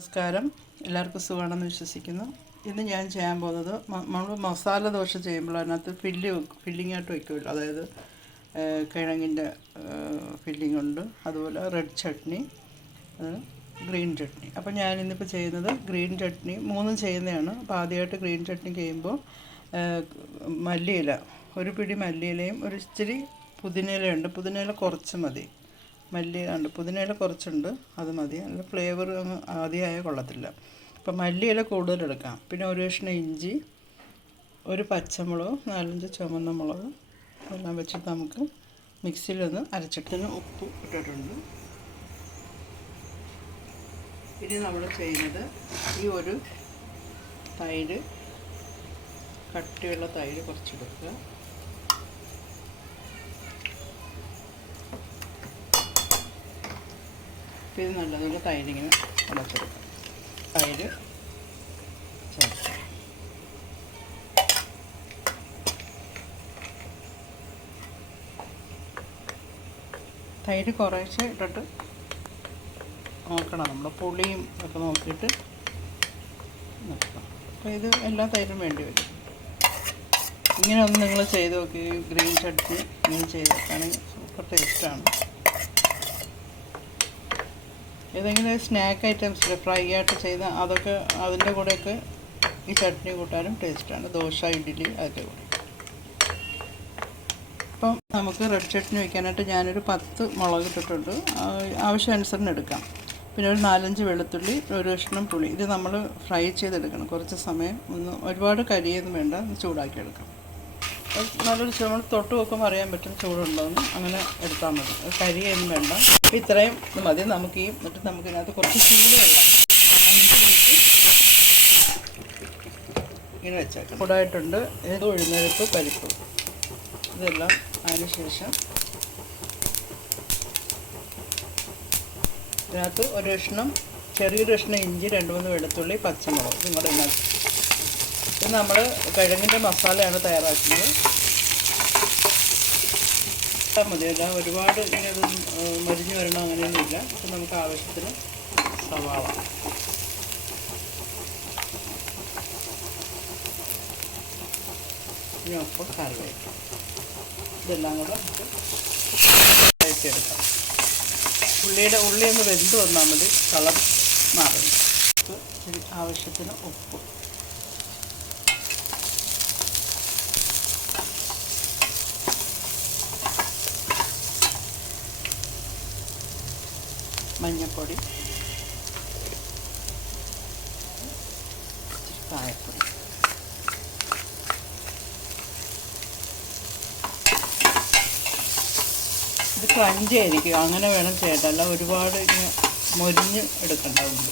നമസ്കാരം. എല്ലാവർക്കും സുഖമാണെന്ന് വിശ്വസിക്കുന്നു. ഇന്ന് ഞാൻ ചെയ്യാൻ പോകുന്നത് നമ്മൾ മസാല ദോശ ചെയ്യുമ്പോൾ അതിനകത്ത് ഫില്ല് ഫില്ലിംഗ് ആയിട്ട് വയ്ക്കുമല്ലോ അതായത് കിഴങ്ങിന്റെ ഫില്ലിംഗ് ഉണ്ട്. അതുപോലെ റെഡ് ചട്നി ഗ്രീൻ ചട്നി. അപ്പോൾ ഞാൻ ഇന്നിപ്പോൾ ചെയ്യുന്നത് ഗ്രീൻ ചട്നി മൂന്നും ചെയ്യുന്നതാണ്. അപ്പോൾ ആദ്യമായിട്ട് ഗ്രീൻ ചട്നി ചെയ്യുമ്പോൾ മല്ലിയില ഒരു പിടി മല്ലിയിലയും ഒരു ഇച്ചിരി പുതിനയിലയുണ്ട്. പുതിനയില കുറച്ച് മതി. മല്ലി ഉണ്ട് പുതിനയില കുറച്ചുണ്ട് അത് മതി. നല്ല ഫ്ലേവർ അങ്ങ് ആദ്യമായ കൊള്ളത്തില്ല. അപ്പം മല്ലിയില കൂടുതലെടുക്കാം പിന്നെ ഒരു കഷ്ണം ഇഞ്ചി ഒരു പച്ചമുളക് നാലഞ്ച് ചുമന്ന മുളക് എല്ലാം വെച്ചിട്ട് നമുക്ക് മിക്സിയിലൊന്ന് അരച്ചിട്ടിന് ഉപ്പ് ഇട്ടിട്ടുണ്ട്. ഇനി നമ്മൾ ചെയ്യുന്നത് ഈ ഒരു തൈര് കട്ടിയുള്ള തൈര് കുറച്ചെടുക്കുക ഇത് നല്ലതുപോലെ തൈരിങ്ങനെ ഉണക്കെടുക്കാം തൈര് തൈര് കുറേശ്ശെ ഇട്ടിട്ട് നോക്കണം. നമ്മുടെ പുളിയും ഒക്കെ നോക്കിയിട്ട് നോക്കണം. അപ്പോൾ ഇത് എല്ലാ തൈരും വേണ്ടി വരും. ഇങ്ങനെ ഒന്ന് നിങ്ങൾ ചെയ്ത് നോക്കി. ഗ്രീൻ ചട്നി ഇങ്ങനെ ചെയ്ത് നോക്കുകയാണെങ്കിൽ സൂപ്പർ ടേസ്റ്റാണ് ഏതെങ്കിലും സ്നാക്ക് ഐറ്റംസ് ഫ്രൈ ആയിട്ട് ചെയ്ത അതൊക്കെ അതിന്റെ കൂടെയൊക്കെ ഈ ചട്നി കൂട്ടാനും ടേസ്റ്റാണ് ദോശ ഇഡ്ഡലി അതൊക്കെ കൂടി. അപ്പം നമുക്ക് റെഡ് ചട്നി വയ്ക്കാനായിട്ട് ഞാനൊരു പത്ത് മുളക് ഇട്ടിട്ടുണ്ട്. ആവശ്യാനുസരണം എടുക്കാം. പിന്നെ ഒരു നാലഞ്ച് വെളുത്തുള്ളി ഒരു കഷ്ണം പുളി. ഇത് നമ്മൾ ഫ്രൈ ചെയ്തെടുക്കണം. കുറച്ച് സമയം ഒന്ന് ഒരുപാട് കരിയൊന്നും വേണ്ട ചൂടാക്കി എടുക്കാം നല്ലൊരു നമ്മൾ തൊട്ട് നോക്കുമ്പോൾ അറിയാൻ പറ്റും ചൂടുണ്ടോയെന്ന് അങ്ങനെ എടുത്താൽ മതി. കരിയൊന്നും വേണ്ട. അപ്പം ഇത്രയും ഇത് മതി. നമുക്ക് ഈ എന്നിട്ട് നമുക്ക് ഇതിനകത്ത് കുറച്ച് ചൂടുവെള്ളം ഇങ്ങനെ വെച്ചേക്കാം. ചൂടായിട്ടുണ്ട്. ഇത് ഉഴുന്നരിപ്പ് പരിപ്പ്. ഇതെല്ലാം അതിന് ശേഷം ഇതിനകത്ത് ഒരു കഷ്ണം ചെറിയൊരു കഷ്ണം ഇഞ്ചി രണ്ട് മൂന്ന് വെളുത്തുള്ളി പച്ചമുളക്. നിങ്ങളുടെ ഇതിനകത്ത് നമ്മൾ കിഴങ്ങിന്റെ മസാലയാണ് തയ്യാറാക്കുന്നത്. ഇട്ടാൽ മതിയല്ല ഒരുപാട് ഇങ്ങനെ മരിഞ്ഞു വരണം അങ്ങനെയൊന്നുമില്ല. അപ്പം നമുക്ക് ആവശ്യത്തിന് സവാള. ഇനി ഒപ്പം കറിവേപ്പില ഇതെല്ലാം കൂടെ നമുക്ക് എടുക്കാം ഉള്ളിയുടെ ഉള്ളി ഒന്ന് വെന്ത് വന്നാൽ മതി കളർ ഇച്ചിരി ആവശ്യത്തിന് ഉപ്പ്. മഞ്ഞൾപ്പൊടി കായപ്പൊടി ഇത് ക്രഞ്ചി ആയിരിക്കും അങ്ങനെ വേണം ചെയ്യട്ടെ അല്ല ഒരുപാട് ഇങ്ങനെ മൊരിഞ്ഞ് എടുക്കേണ്ടതുണ്ട്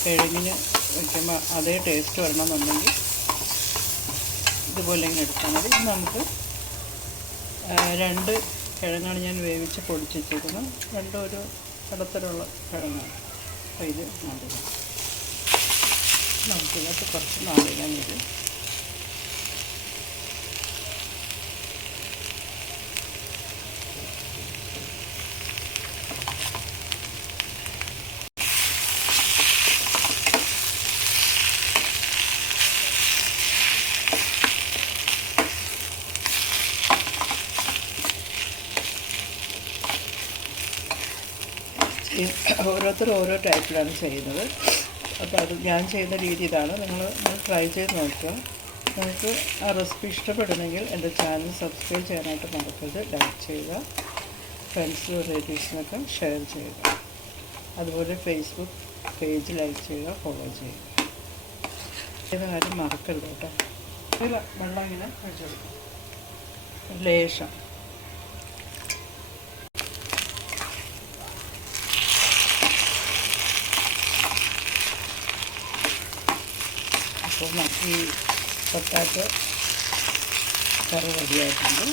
കിഴങ്ങിന് വയ്ക്കുമ്പോൾ അതേ ടേസ്റ്റ് വരണമെന്നുണ്ടെങ്കിൽ ഇതുപോലെ ഇങ്ങനെ എടുത്താൽ മതി. നമുക്ക് രണ്ട് കിഴങ്ങാണ് ഞാൻ വേവിച്ച് പൊടിച്ച് വെച്ചേക്കുന്നത് രണ്ടും ഒരു ഇടത്തരമുള്ള കിഴങ്ങാണ് അപ്പോൾ ഇത് നാളിക നമുക്കിതിനകത്ത് കുറച്ച് നാളിക ഓരോരുത്തർ ഓരോ ടൈപ്പിലാണ് ചെയ്യുന്നത്. അപ്പോൾ അത് ഞാൻ ചെയ്യുന്ന രീതി ഇതാണ്. നിങ്ങൾ ട്രൈ ചെയ്ത് നോക്കുക. നിങ്ങൾക്ക് ആ റെസിപ്പി ഇഷ്ടപ്പെടുന്നെങ്കിൽ എന്റെ ചാനൽ സബ്സ്ക്രൈബ് ചെയ്യാനായിട്ട് മറക്കരുത്. ലൈക്ക് ചെയ്യുക. ഫ്രണ്ട്സിനും റിലേറ്റീവ്സിനൊക്കെ ഷെയർ ചെയ്യുക. അതുപോലെ ഫേസ്ബുക്ക് പേജ് ലൈക്ക് ചെയ്യുക ഫോളോ ചെയ്യുക. ചെയ്യുന്ന കാര്യം മറക്കരുത് കേട്ടോ. വെള്ളം ഇങ്ങനെ ലേശം. നമുക്ക് ഈ പൊട്ടാറ്റോ കറി റെഡിയായിട്ടുണ്ട്.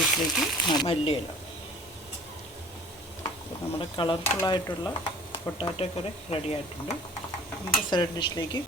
ഇതിലേക്ക് മല്ലിയില. നമ്മുടെ കളർഫുള്ളായിട്ടുള്ള പൊട്ടാറ്റോ കറി റെഡിയായിട്ടുണ്ട്. നമുക്ക് സൈഡ് ഡിഷിലേക്ക്